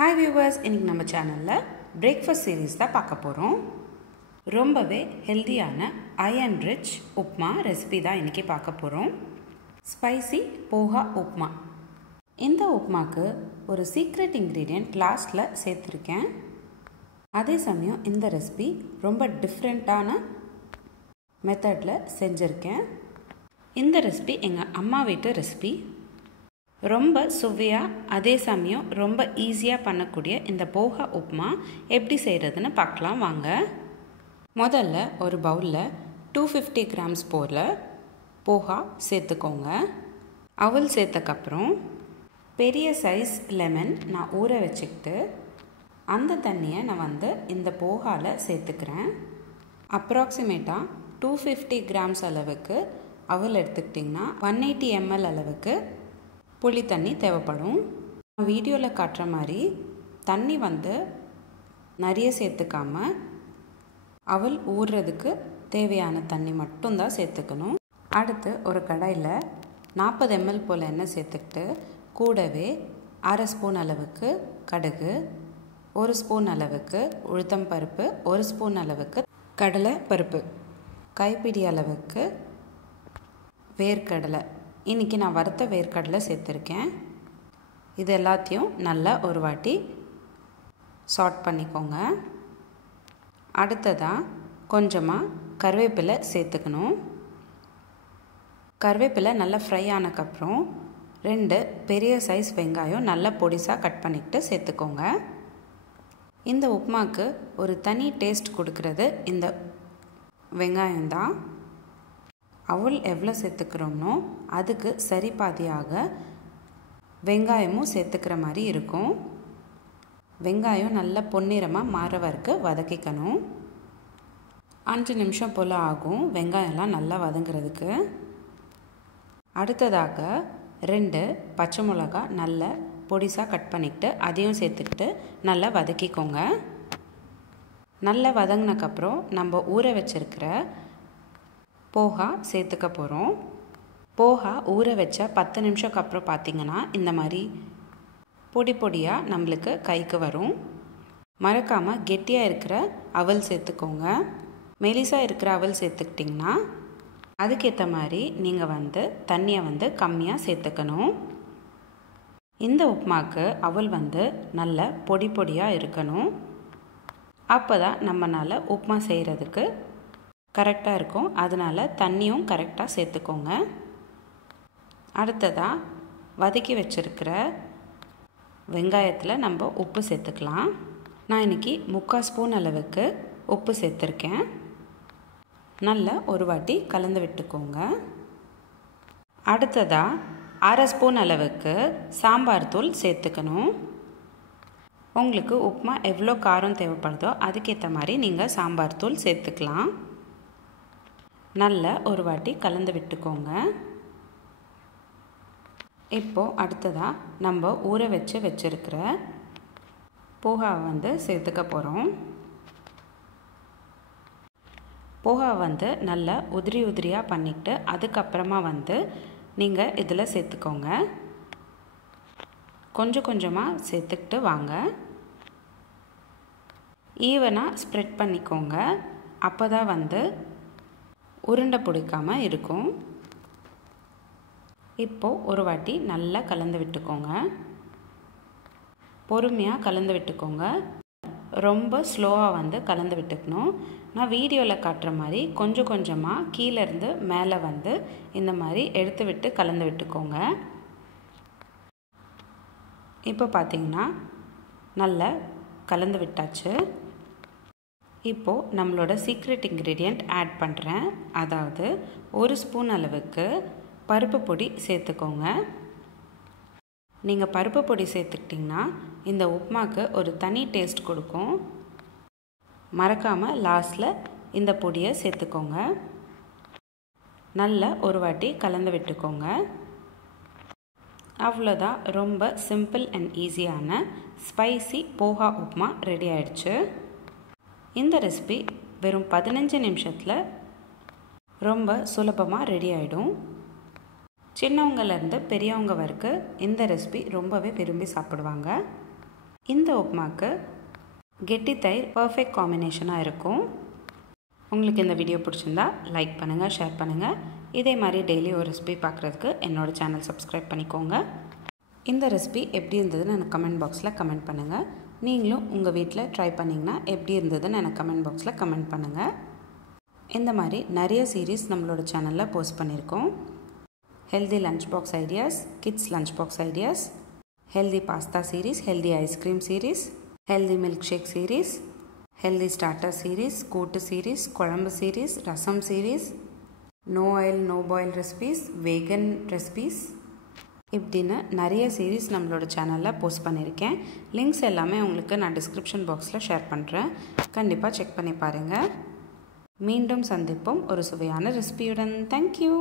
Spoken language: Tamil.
Hi viewers, இன்னைக்கு நம்ம சேனல்ல பிரேக்ஃபாஸ்ட் சீரிஸ் தான் பார்க்க போறோம். ரொம்பவே ஹெல்தியான அயர்ன் ரிச் உப்மா ரெசிபி தான் இன்னைக்கு பார்க்க போறோம். ஸ்பைசி போஹா உப்மா. இந்த உப்மாக்கு ஒரு சீக்ரெட் இன்கிரிடியன்ட் லாஸ்ட்ல சேர்த்திருக்கேன். அதே சமயம் இந்த ரெசிபி ரொம்ப டிஃப்ரெண்டான மெத்தட்ல செஞ்சிருக்கேன். இந்த ரெசிபி எங்க அம்மா வீட்டு ரெசிபி. ரொம்ப சுவையாக அதே சமயம் ரொம்ப ஈஸியாக பண்ணக்கூடிய இந்த போஹா உப்மா எப்படி செய்கிறதுன்னு பார்க்கலாம் வாங்க. முதல்ல ஒரு பவுலில் 250 கிராம்ஸ் போல் போஹா சேர்த்துக்கோங்க. அவல் சேர்த்தக்கப்புறம் பெரிய சைஸ் லெமன் நான் ஊற வச்சுக்கிட்டு அந்த தண்ணியை நான் இந்த போஹாவில் சேர்த்துக்கிறேன். அப்ராக்சிமேட்டாக 250 கிராம்ஸ் அளவுக்கு அவல் எடுத்துக்கிட்டிங்கன்னா 180 ml அளவுக்கு புளி தண்ணி தேவைப்படும். வீடியோவில் காட்டுற மாதிரி தண்ணி நிறைய சேர்த்துக்காமல் அவல் ஊறுறதுக்கு தேவையான தண்ணி மட்டும்தான் சேர்த்துக்கணும். அடுத்து ஒரு கடாயில் 40 ml போல் எண்ணெய் சேர்த்துக்கிட்டு கூடவே 1/2 ஸ்பூன் அளவுக்கு கடுகு, 1 ஸ்பூன் அளவுக்கு உளுத்தம் பருப்பு, 1 ஸ்பூன் அளவுக்கு கடலை பருப்பு, கைப்பிடி அளவுக்கு வேர்க்கடலை. இன்றைக்கி நான் வறுத்த வேர்க்கடலை சேர்த்துருக்கேன். இது எல்லாத்தையும் நல்லா ஒரு வாட்டி சாட் பண்ணிக்கோங்க. அடுத்ததாக கொஞ்சமாக கருவேப்பிலை சேர்த்துக்கணும். கருவேப்பிலை நல்லா ஃப்ரை ஆனதுக்கப்புறம் 2 பெரிய சைஸ் வெங்காயம் நல்லா பொடிசாக கட் பண்ணிக்கிட்டு சேர்த்துக்கோங்க. இந்த உப்புமாக்கு ஒரு தனி டேஸ்ட் கொடுக்கறது இந்த வெங்காயம்தான். அவல் எவ்வளோ சேர்த்துக்கிறோம்னோ அதுக்கு சரி பாதியாக வெங்காயமும் சேர்த்துக்கிற மாதிரி இருக்கும். வெங்காயம் நல்லா பொன்னிறமாக மாற வரைக்கும் வதக்கிக்கணும். 5 நிமிஷம் போல் ஆகும் வெங்காயம்லாம் நல்லா வதங்கிறதுக்கு. அடுத்ததாக 2 பச்சை மிளகா நல்லா பொடிசாக கட் பண்ணிக்கிட்டு அதையும் சேர்த்துக்கிட்டு நல்லா வதக்கிக்கோங்க. நல்லா வதங்கினக்கப்புறம் நம்ம ஊற வச்சிருக்கிற போஹா சேர்த்துக்க போகிறோம். போஹா ஊற வச்ச 10 நிமிஷத்துக்கு அப்புறம் பார்த்திங்கன்னா இந்த மாதிரி பொடி பொடியாக நம்மளுக்கு கைக்கு வரும். மறக்காமல் கெட்டியாக இருக்கிற அவல் சேர்த்துக்கோங்க. மெலிசாக இருக்கிற அவல் சேர்த்துக்கிட்டிங்கன்னா அதுக்கேற்ற மாதிரி நீங்கள் தண்ணியை கம்மியாக சேர்த்துக்கணும். இந்த உப்புமாக்கு அவல் நல்ல பொடி பொடியாக இருக்கணும். அப்போ தான் நம்மளால் உப்புமா செய்கிறதுக்கு கரெக்டாக இருக்கும். அதனால் தண்ணியும் கரெக்டாக சேர்த்துக்கோங்க. அடுத்ததாக வதக்கி வச்சுருக்கிற வெங்காயத்தில் நம்ம உப்பு சேர்த்துக்கலாம். நான் இன்றைக்கி 3/4 ஸ்பூன் அளவுக்கு உப்பு சேர்த்துருக்கேன். நல்லா ஒரு வாட்டி கலந்து விட்டுக்கோங்க. அடுத்ததாக 1/2 ஸ்பூன் அளவுக்கு சாம்பார் தூள் சேர்த்துக்கணும். உங்களுக்கு உப்புமா எவ்வளோ காரம் தேவைப்படுதோ அதுக்கேற்ற மாதிரி நீங்கள் சாம்பார் தூள் சேர்த்துக்கலாம். நல்லா ஒரு வாட்டி கலந்து விட்டுக்கோங்க. இப்போது அடுத்ததாக நம்ம ஊற வச்சுருக்கிற போஹாவை சேர்த்துக்க போகிறோம். போஹா நல்லா உதிரி உதிரியாக பண்ணிவிட்டு அதுக்கப்புறமா நீங்கள் இதில் சேர்த்துக்கோங்க. கொஞ்சம் கொஞ்சமாக சேர்த்துக்கிட்டு வாங்க. ஈவனாக ஸ்ப்ரெட் பண்ணிக்கோங்க. அப்போ தான் உருண்டை பிடிக்காமல் இருக்கும். இப்போது ஒரு வாட்டி நல்லா கலந்து விட்டுக்கோங்க. பொறுமையாக கலந்து விட்டுக்கோங்க. ரொம்ப ஸ்லோவாக கலந்து விட்டுக்கணும். நான் வீடியோவில் காட்டுற மாதிரி கொஞ்சம் கொஞ்சமாக கீழேருந்து மேலே இந்த மாதிரி எடுத்து விட்டு கலந்து விட்டுக்கோங்க. இப்போ பார்த்திங்கன்னா நல்லா கலந்து விட்டாச்சு. இப்போது நம்மளோட சீக்ரெட் இன்க்ரீடியண்ட் ஆட் பண்ணுறேன். அதாவது 1 ஸ்பூன் அளவுக்கு பருப்பு பொடி சேர்த்துக்கோங்க. நீங்கள் பருப்பு பொடி சேர்த்துக்கிட்டிங்கன்னா இந்த உப்புமாக்கு ஒரு தனி டேஸ்ட் கொடுக்கும். மறக்காமல் லாஸ்ட்டில் இந்த பொடியை சேர்த்துக்கோங்க. நல்லா ஒரு வாட்டி கலந்து விட்டுக்கோங்க. அவ்வளோதான். ரொம்ப சிம்பிள் அண்ட் ஈஸியான ஸ்பைசி போஹா உப்புமா ரெடி ஆயிடுச்சு. இந்த ரெசிபி வெறும் 15 நிமிஷத்தில் ரொம்ப சுலபமாக ரெடி ஆகிடும். சின்னவங்கலேருந்து பெரியவங்க வரைக்கும் இந்த ரெசிபி ரொம்பவே விரும்பி சாப்பிடுவாங்க. இந்த உப்புமாக்கு கெட்டி தயிர் பர்ஃபெக்ட் காம்பினேஷனாக இருக்கும். உங்களுக்கு இந்த வீடியோ பிடிச்சிருந்தா லைக் பண்ணுங்கள், ஷேர் பண்ணுங்கள். இதே மாதிரி டெய்லி ஒரு ரெசிபி பார்க்குறதுக்கு என்னோடய சேனல் சப்ஸ்கிரைப் பண்ணிக்கோங்க. இந்த ரெசிபி எப்படி இருந்ததுன்னு எனக்கு கமெண்ட் பாக்ஸில் கமெண்ட் பண்ணுங்கள். நீங்களும் உங்கள் வீட்டில் ட்ரை பண்ணிங்கன்னா எப்படி இருந்ததுன்னு எனக்கு கமெண்ட் பாக்ஸில் கமெண்ட் பண்ணுங்கள். இந்த மாதிரி நிறைய சீரீஸ் நம்மளோட சேனலில் போஸ்ட் பண்ணியிருக்கோம். Healthy lunch box ideas, kids lunch box ideas, healthy pasta series, healthy ice cream series, healthy milk shake series, healthy starter series, கூட்டு சீரீஸ், குழம்பு series, rasam series, no oil no boil recipes, vegan recipes, இப்படின்னு நிறைய சீரீஸ் நம்மளோட சேனலில் போஸ்ட் பண்ணியிருக்கேன். லிங்க்ஸ் எல்லாமே உங்களுக்கு நான் டிஸ்கிரிப்ஷன் பாக்ஸில் ஷேர் பண்ணுறேன். கண்டிப்பாக செக் பண்ணி பாருங்கள். மீண்டும் சந்திப்போம் ஒரு சுவையான ரெசிபியுடன். தேங்க்யூ.